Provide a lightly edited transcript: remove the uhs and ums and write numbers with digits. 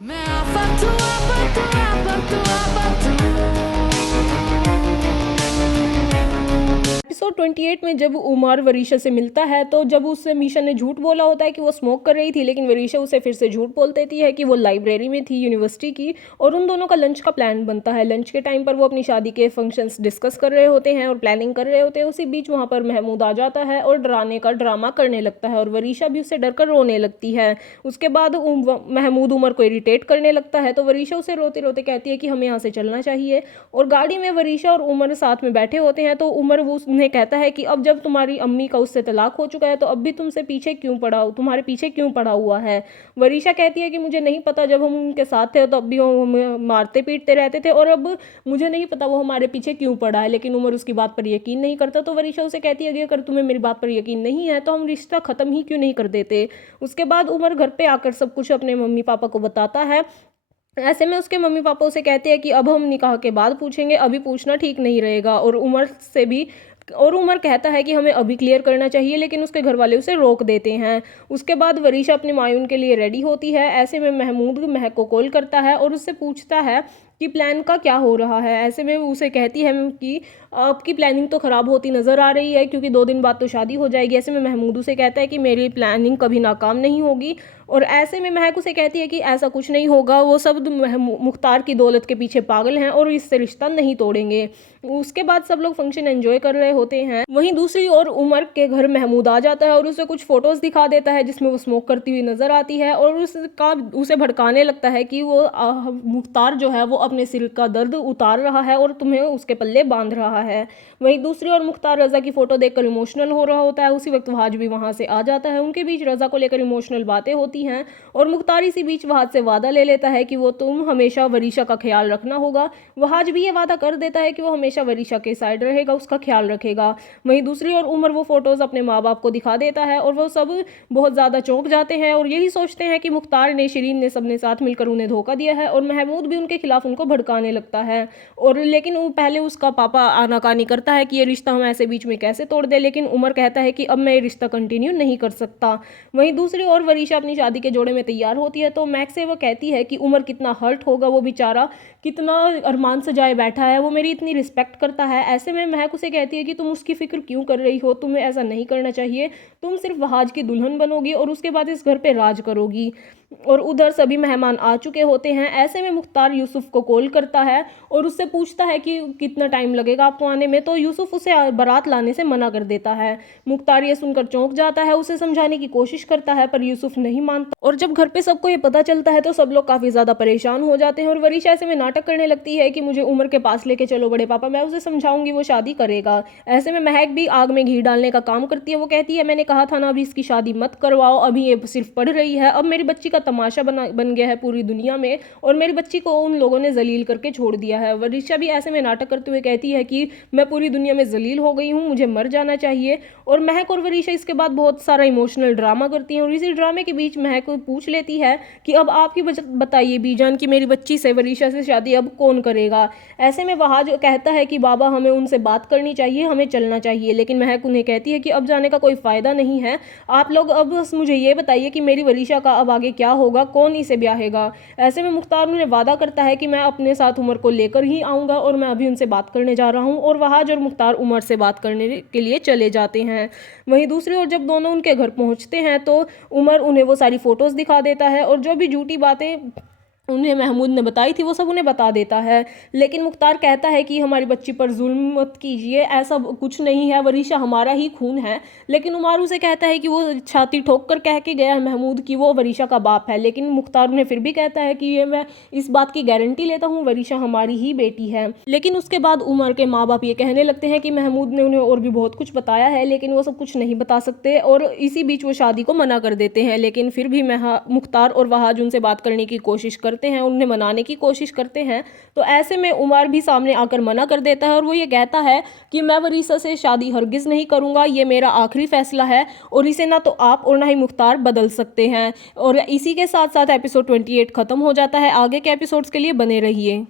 मैं आप एपिसोड 28 में जब उमर वरीशा से मिलता है तो जब उससे मीशा ने झूठ बोला होता है कि वो स्मोक कर रही थी, लेकिन वरीशा उसे फिर से झूठ बोल देती है कि वो लाइब्रेरी में थी यूनिवर्सिटी की, और उन दोनों का लंच का प्लान बनता है। लंच के टाइम पर वो अपनी शादी के फंक्शंस डिस्कस कर रहे होते हैं और प्लानिंग कर रहे होते हैं। उसी बीच वहाँ पर महमूद आ जाता है और डराने का ड्रामा करने लगता है और वरीशा भी उससे डर कर रोने लगती है। उसके बाद महमूद उमर को इरिटेट करने लगता है तो वरीशा उसे रोते रोते कहती है कि हमें यहाँ से चलना चाहिए। और गाड़ी में वरीशा और उमर साथ में बैठे होते हैं तो उमर वो उन्हें कहता है कि अब जब तुम्हारी अम्मी का उससे तलाक हो चुका है तो अब भी तुम्हारे पीछे क्यों पड़ा हुआ है। वरीशा कहती है कि मुझे नहीं पता, जब हम उनके साथ थे तो अब भी वो हमें मारते पीटते रहते थे और अब मुझे नहीं पता वो हमारे पीछे क्यों पड़ा है। लेकिन उमर उसकी बात पर यकीन नहीं करता तो वरीशा उसे कहती है कि अगर तुम्हें मेरी बात पर यकीन नहीं है तो हम रिश्ता ख़त्म ही क्यों नहीं कर देते। उसके बाद उमर घर पे आकर सब कुछ अपने मम्मी पापा को बताता है। ऐसे में उसके मम्मी पापा उसे कहते हैं कि अब हम निकाह के बाद पूछेंगे, अभी पूछना ठीक नहीं रहेगा। और उमर कहता है कि हमें अभी क्लियर करना चाहिए, लेकिन उसके घर वाले उसे रोक देते हैं। उसके बाद वरीशा अपनी मायून के लिए रेडी होती है। ऐसे में महमूद महक को कॉल करता है और उससे पूछता है कि प्लान का क्या हो रहा है। ऐसे में वो उसे कहती है कि आपकी प्लानिंग तो ख़राब होती नज़र आ रही है क्योंकि 2 दिन बाद तो शादी हो जाएगी। ऐसे में महमूद उसे कहता है कि मेरी प्लानिंग कभी नाकाम नहीं होगी। और ऐसे में महक उसे कहती है कि ऐसा कुछ नहीं होगा, वो सब मुख्तार की दौलत के पीछे पागल हैं और इससे रिश्ता नहीं तोड़ेंगे। उसके बाद सब लोग फंक्शन एंजॉय कर रहे होते हैं। वहीं दूसरी ओर उमर के घर महमूद आ जाता है और उसे कुछ फोटोज़ दिखा देता है जिसमें वो स्मोक करती हुई नज़र आती है और उसे भड़काने लगता है कि वो मुख्तार जो है वो अपने सिर का दर्द उतार रहा है और तुम्हें उसके पल्ले बांध रहा है। वहीं दूसरी ओर मुख्तार रज़ा की फ़ोटो देखकर इमोशनल हो रहा होता है। उसी वक्त वहाज भी वहाँ से आ जाता है। उनके बीच रज़ा को लेकर इमोशनल बातें होती हैं और मुख्तार इसी बीच वहाज से वादा ले लेता है कि वो तुम हमेशा वरीशा का ख्याल रखना होगा। वहाज भी ये वादा कर देता है कि वो हमेशा वरीशा के साइड रहेगा, उसका ख्याल रखेगा। वहीं दूसरी ओर उमर वो फ़ोटोज़ अपने माँ बाप को दिखा देता है और वो सब बहुत ज़्यादा चौंक जाते हैं और यही सोचते हैं कि मुख्तार ने, शिरीन ने, सबने साथ मिलकर उन्हें धोखा दिया है। और महमूद भी उनके खिलाफ उनको भड़काने लगता है। और लेकिन वो पहले उसका पापा आनाकानी करता है कि ये रिश्ता हम ऐसे बीच में कैसे तोड़ दे, लेकिन उमर कहता है कि अब मैं ये रिश्ता कंटिन्यू नहीं कर सकता। वहीं दूसरी ओर वरीशा अपनी शादी के जोड़े में तैयार होती है तो मैक्स से वो कहती है कि उमर कितना हर्ट होगा, वो बेचारा कितना अरमान सजाए बैठा है, वो मेरी इतनी रिस्पेक्ट करता है। ऐसे में महक उसे कहती है कि तुम उसकी फिक्र क्यों कर रही हो, तुम्हें ऐसा नहीं करना चाहिए, तुम सिर्फ वहाज की दुल्हन बनोगी और उसके बाद इस घर पे राज करोगी। और उधर सभी मेहमान आ चुके होते हैं। ऐसे में मुख्तार यूसुफ को कॉल करता है और उससे पूछता है कि कितना टाइम लगेगा आपको आने में, तो यूसुफ उसे बारात लाने से मना कर देता है। मुख्तार ये सुनकर चौंक जाता है, उसे समझाने की कोशिश करता है पर यूसुफ नहीं मानता और जब घर पे सबको ये पता चलता है तो सब लोग काफ़ी ज़्यादा परेशान हो जाते हैं। और वरीशा ऐसे में नाटक करने लगती है कि मुझे उमर के पास लेके चलो बड़े पापा, मैं उसे समझाऊंगी, वो शादी करेगा। ऐसे में महक भी आग में घी डालने का काम करती है। वो कहती है मैंने कहा था ना अभी इसकी शादी मत करवाओ, अभी ये सिर्फ पढ़ रही है, अब मेरी बच्ची का तमाशा बन गया है पूरी दुनिया में और मेरी बच्ची को उन लोगों ने जलील करके छोड़ दिया है। वरीशा भी ऐसे में नाटक करते हुए कहती है कि मैं पूरी दुनिया में जलील हो गई हूँ, मुझे मर जाना चाहिए। और महक और वरीशा इसके बाद बहुत सारा इमोशनल ड्रामा करती हैं और इसी ड्रामे के बीच महक पूछ लेती है कि अब आप ही बताइए बीजान कि मेरी बच्ची से, वरीशा से शादी अब कौन करेगा। ऐसे में वहाज कहता है कि बाबा हमें उनसे बात करनी चाहिए, हमें चलना चाहिए, लेकिन महक उन्हें कहती है कि अब जाने का कोई फ़ायदा नहीं है, आप लोग अब बस मुझे ये बताइए कि मेरी वरीशा का अब आगे क्या होगा, कौन इसे ब्याहेगा। ऐसे में मुख्तार उन्हें वादा करता है कि मैं अपने साथ उमर को लेकर ही आऊँगा और मैं अभी उनसे बात करने जा रहा हूँ। और वहाज और मुख्तार उमर से बात करने के लिए चले जाते हैं। वहीं दूसरी ओर जब दोनों उनके घर पहुँचते हैं तो उमर उन्हें वो सारी फ़ोटोज़ दिखा देता है और जो भी झूठी बातें उन्हें महमूद ने बताई थी वो सब उन्हें बता देता है। लेकिन मुख्तार कहता है कि हमारी बच्ची पर जुल्म मत कीजिए, ऐसा कुछ नहीं है, वरीशा हमारा ही खून है। लेकिन उमर उसे कहता है कि वो छाती ठोक कर कह के गया है महमूद कि वो वरीशा का बाप है। लेकिन मुख्तार उन्हें फिर भी कहता है कि ये मैं इस बात की गारंटी लेता हूँ, वरीशा हमारी ही बेटी है। लेकिन उसके बाद उमर के माँ बाप ये कहने लगते हैं कि महमूद ने उन्हें और भी बहुत कुछ बताया है लेकिन वो सब कुछ नहीं बता सकते और इसी बीच वो शादी को मना कर देते हैं। लेकिन फिर भी मुख्तार और वहाज उनसे बात करने की कोशिश करते हैं, उन्हें मनाने की कोशिश करते हैं। तो ऐसे में उमर भी सामने आकर मना कर देता है और वो ये कहता है कि मैं वरीशा से शादी हरगिज़ नहीं करूंगा, ये मेरा आखिरी फैसला है और इसे ना तो आप और ना ही मुख्तार बदल सकते हैं। और इसी के साथ साथ एपिसोड 28 खत्म हो जाता है। आगे के एपिसोड्स के लिए बने रहिए।